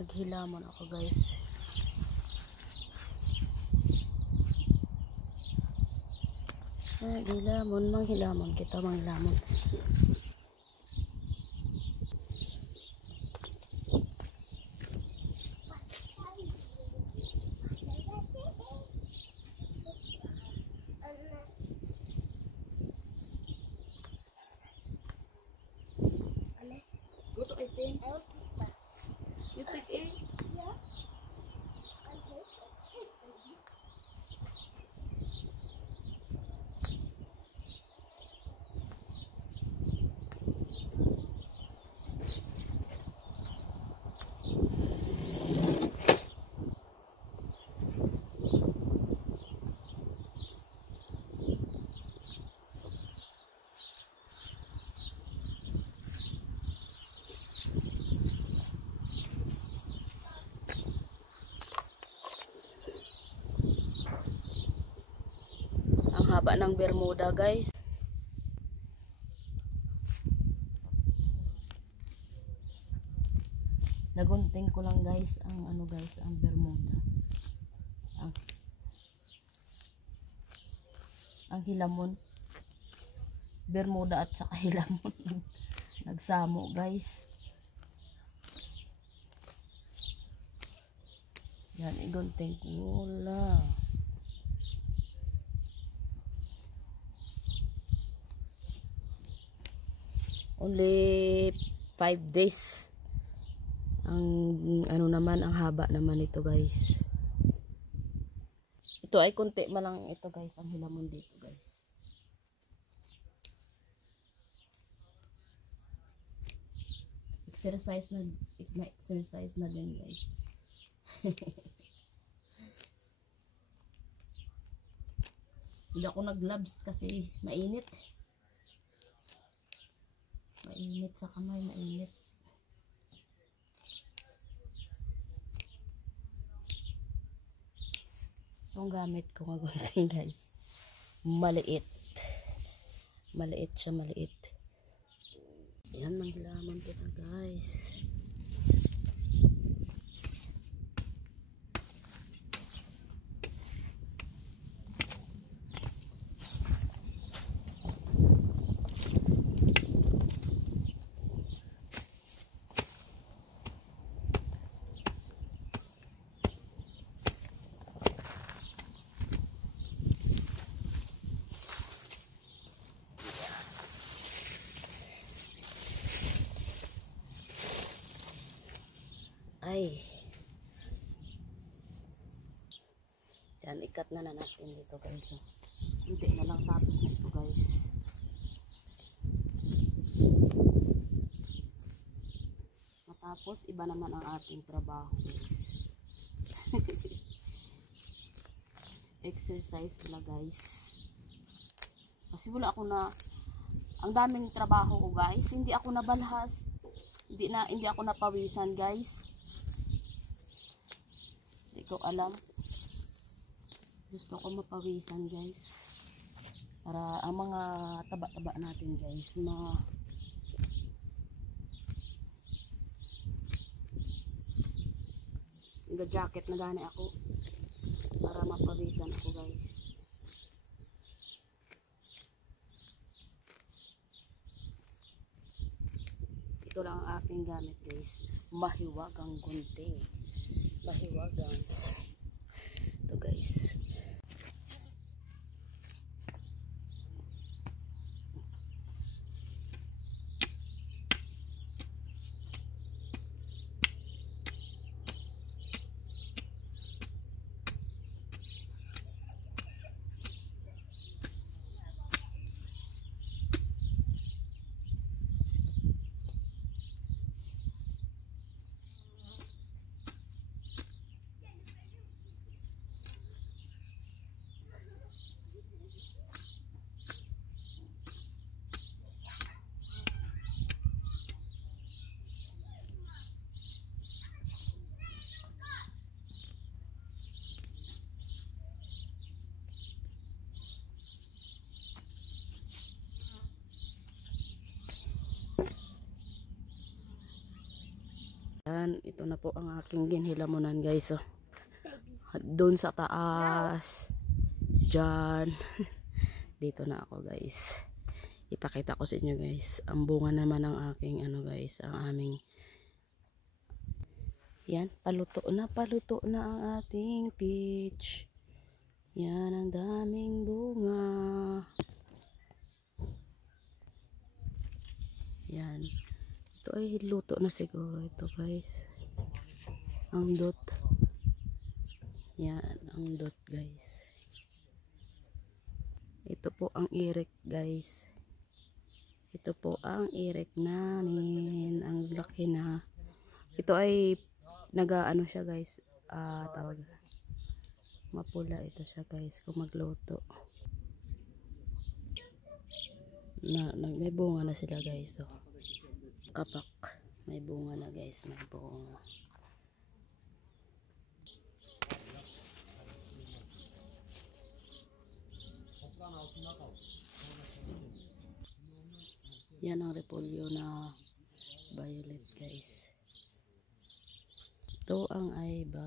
Naghilamon ako guys. Naghilamon, manghilamon kita, manghilamon. Go to 18. You take 8? Yeah. Ang haba ng Bermuda guys. Nagunting ko lang guys ang ano guys, ang Bermuda. Ang hilamon. Bermuda at saka hilamon. Nagsamo guys. Yan, igunting ko. Wala. Only 5 days. Ang ano naman, ang haba naman ito guys. Ito ay konti malang ito guys, ang hilamon dito guys. Exercise na, exercise na din guys. Hindi ako nag-gloves kasi mainit. Mainit sa kamay, mainit. Itong gamit ko ngagunting guys. Maliit. Maliit siya, maliit. Yan, manghilamon kita guys. Ay. Yan, ikat na natin dito guys. Hindi na lang tapos na ito guys. Matapos, iba naman ang ating trabaho. Exercise pala guys. Kasi wala ako na, ang daming trabaho ko guys. Hindi ako nabalhas. Hindi ako napawisan guys. Hindi ko alam. Gusto ko mapawisan guys. Para ang mga taba-taba natin guys jacket na gani ako para mapawisan ako guys. Ito lang ang aking gamit guys. Mahiwagang gunting. Mahiwagang. Ito guys. Yan, ito na po ang aking ginhilamunan guys. Oh. Doon sa taas. Diyan. Dito na ako guys. Ipakita ko sa inyo guys. Ang bunga naman ng aking ano guys. Ang aming. Yan. Paluto na ang ating peach. Yan. Ang daming bunga. Yan. Ito ay luto na siguro ito guys. Ang dot. Yan, ang dot guys. Ito po ang irik guys. Ito po ang irik namin. Ang laki na. Ito ay nagaano siya guys. Tawag. Mapula ito siya guys kung magluto. May bunga na sila guys. So, kapak. May bunga na guys. May bunga. Yan ang repolyo na violet guys. Ito ang ayba.